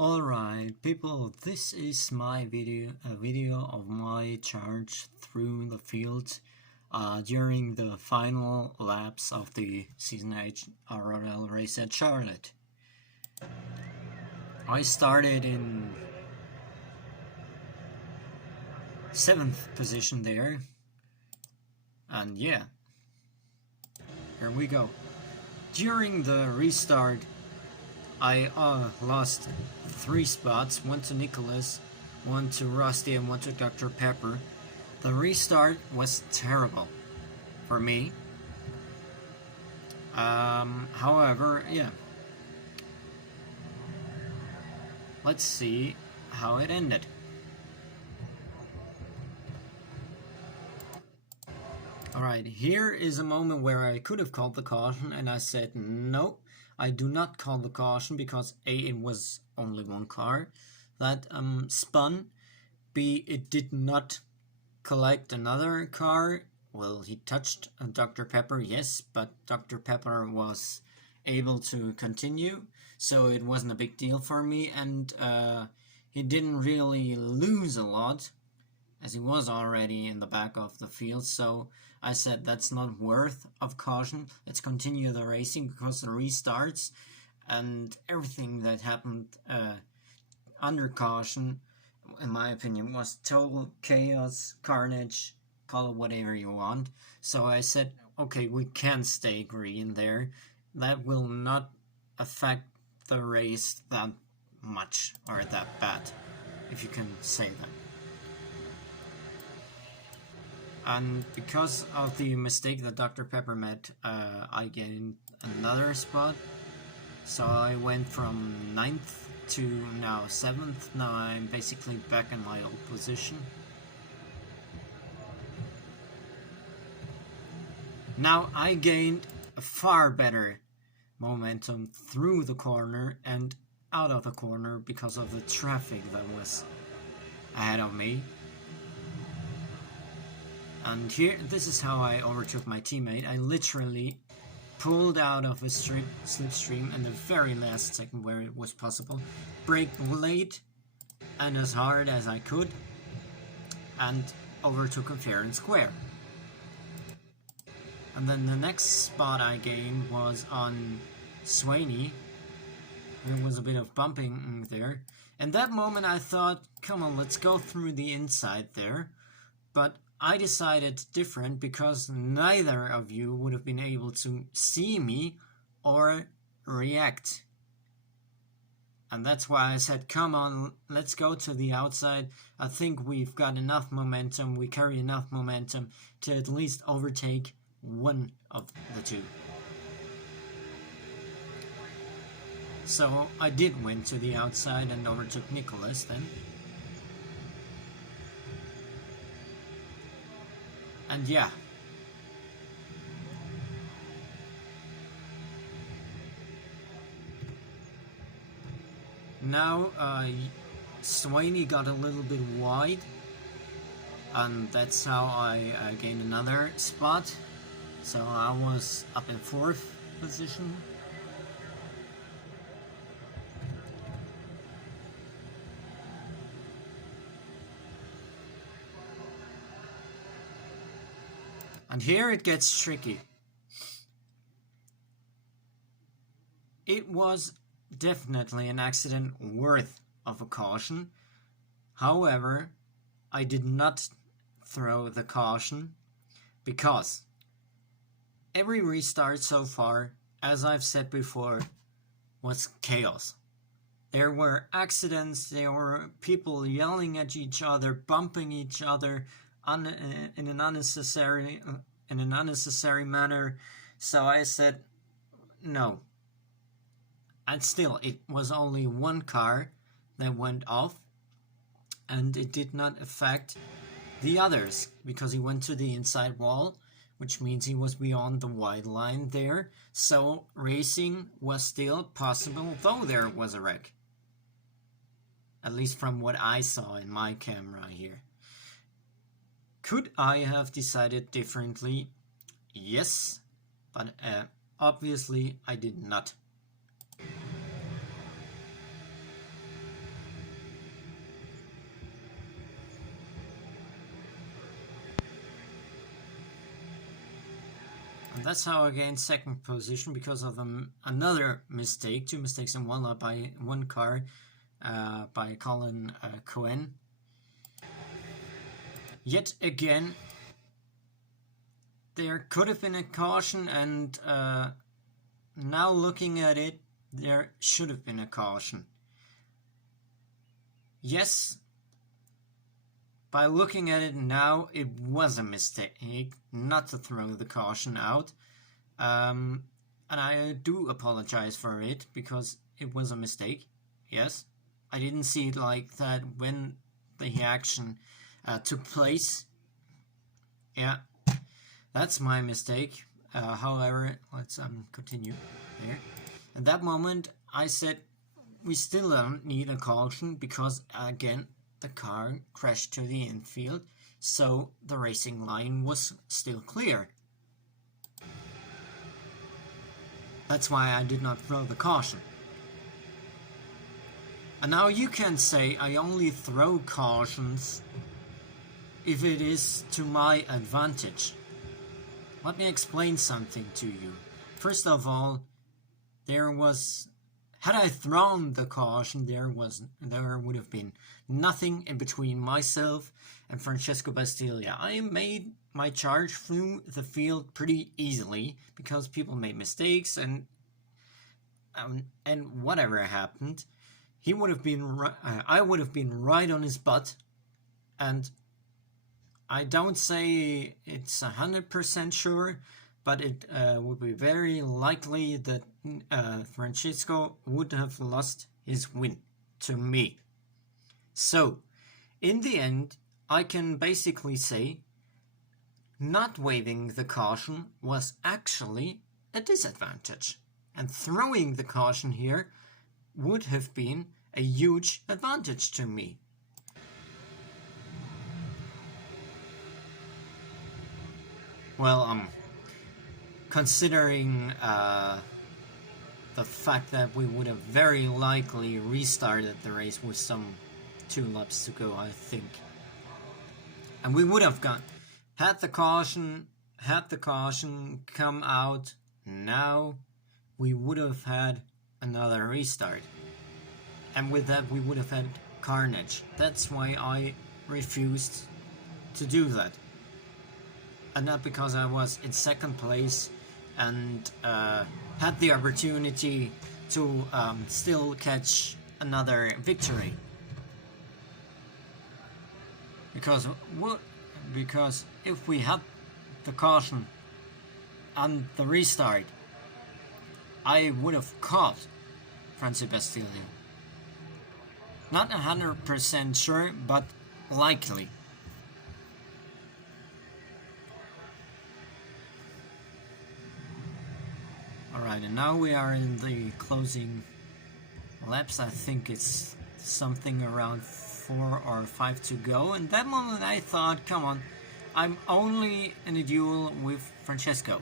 Alright people, this is my video of my charge through the field during the final laps of the Season 8 RRL race at Charlotte. I started in 7th position there, and yeah, here we go. During the restart I lost 3 spots, one to Nicholas, one to Rusty, and one to Dr. Pepper. The restart was terrible for me. However, yeah. Let's see how it ended. Alright, here is a moment where I could have called the caution, and I said no. I do not call the caution because A, it was only one car that spun, B, it did not collect another car. Well, he touched Dr. Pepper, yes, but Dr. Pepper was able to continue, so it wasn't a big deal for me, and he didn't really lose a lot, as he was already in the back of the field, so I said that's not worth of caution. Let's continue the racing because the restarts and everything that happened under caution, in my opinion, was total chaos, carnage, call it whatever you want. So I said, okay, we can stay green there. That will not affect the race that much or that bad, if you can say that. And because of the mistake that Dr. Pepper made, I gained another spot. So I went from 9th to now 7th. Now I'm basically back in my old position. Now I gained a far better momentum through the corner and out of the corner because of the traffic that was ahead of me. And here, this is how I overtook my teammate. I literally pulled out of a slipstream in the very last second where it was possible, braked late and as hard as I could, and overtook him fair and square. And then the next spot I gained was on Swaney. There was a bit of bumping there. In that moment I thought, come on, let's go through the inside there. But I decided different because neither of you would have been able to see me or react. And that's why I said, come on, let's go to the outside. I think we've got enough momentum, we carry enough momentum to at least overtake one of the two. So I did win to the outside and overtook Nicholas then. And yeah. Now Swaney got a little bit wide, and that's how I gained another spot. So I was up in 4th position. And here it gets tricky. It was definitely an accident worth of a caution. However, I did not throw the caution because every restart so far, as I've said before, was chaos. There were accidents, there were people yelling at each other, bumping each other, in an unnecessary manner. So I said no. And still, it was only one car that went off, and it did not affect the others because he went to the inside wall, which means he was beyond the wide line there. So racing was still possible, though there was a wreck, at least from what I saw in my camera here. Could I have decided differently? Yes, but obviously I did not. And that's how I gained second position because of another mistake, 2 mistakes in one lap by one car by Colin Cohen. Yet again, there could have been a caution, and now looking at it, there should have been a caution. Yes, by looking at it now, it was a mistake not to throw the caution out. And I do apologize for it, because it was a mistake. Yes, I didn't see it like that when the action took place. Yeah, that's my mistake. However, let's continue here. At that moment, I said we still don't need a caution because, again, the car crashed to the infield, so the racing line was still clear. That's why I did not throw the caution. And now you can say I only throw cautions if it is to my advantage. Let me explain something to you. First of all, had I thrown the caution, there would have been nothing in between myself and Francesco Bastiglia. I made my charge through the field pretty easily because people made mistakes, and whatever happened, I would have been right on his butt. And I don't say it's 100% sure, but it would be very likely that Francesco would have lost his win to me. So, in the end, I can basically say not waving the caution was actually a disadvantage. And throwing the caution here would have been a huge advantage to me. Well, considering the fact that we would have very likely restarted the race with some 2 laps to go, I think. And we would have had the caution come out now, we would have had another restart. And with that, we would have had carnage. That's why I refused to do that. And not because I was in second place and had the opportunity to still catch another victory. Because if we had the caution and the restart, I would have caught Francis Bastiglia. Not 100% sure, but likely. Alright, and now we are in the closing laps. I think it's something around 4 or 5 to go. And that moment I thought, come on, I'm only in a duel with Francesco.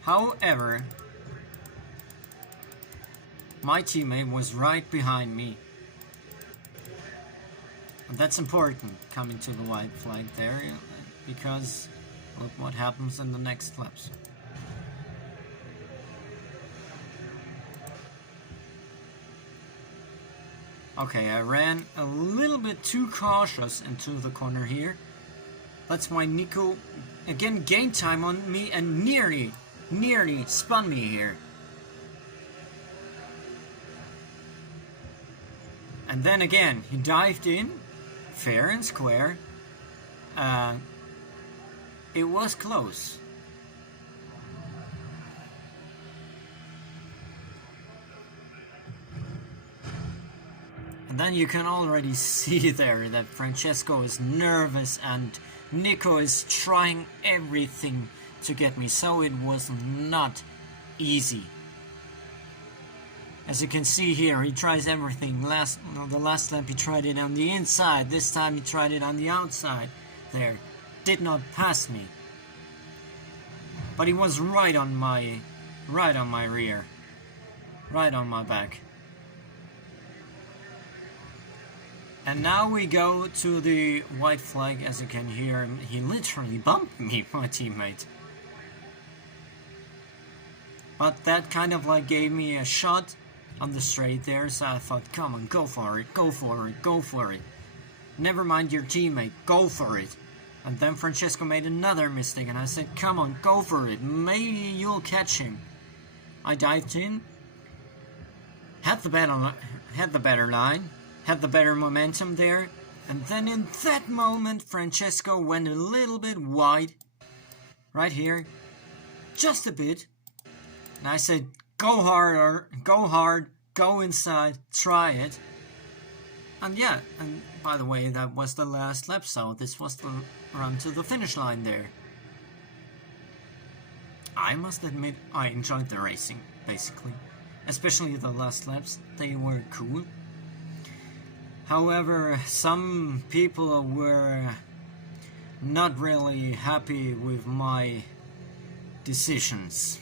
However, my teammate was right behind me. And that's important, coming to the white flag there, because look what happens in the next laps. Okay, I ran a little bit too cautious into the corner here. That's why Nico again gained time on me and nearly spun me here. And then again, he dived in, fair and square. It was close. And then you can already see there that Francesco is nervous and Nico is trying everything to get me, so it was not easy. As you can see here, he tries everything. The last lap he tried it on the inside, this time he tried it on the outside. There, did not pass me. But he was right on my rear. Right on my back. And now we go to the white flag. As you can hear, he literally bumped me, my teammate. But that kind of like gave me a shot on the straight there, so I thought, come on, go for it, go for it, go for it. Never mind your teammate, go for it. And then Francesco made another mistake, and I said, come on, go for it, maybe you'll catch him. I dived in, had the better line, had the better momentum there, and then in that moment Francesco went a little bit wide, right here, just a bit, and I said, go harder, go hard, go inside, try it. And yeah, and by the way, that was the last lap, so this was the run to the finish line there. I must admit, I enjoyed the racing, basically. Especially the last laps, they were cool. However, some people were not really happy with my decisions.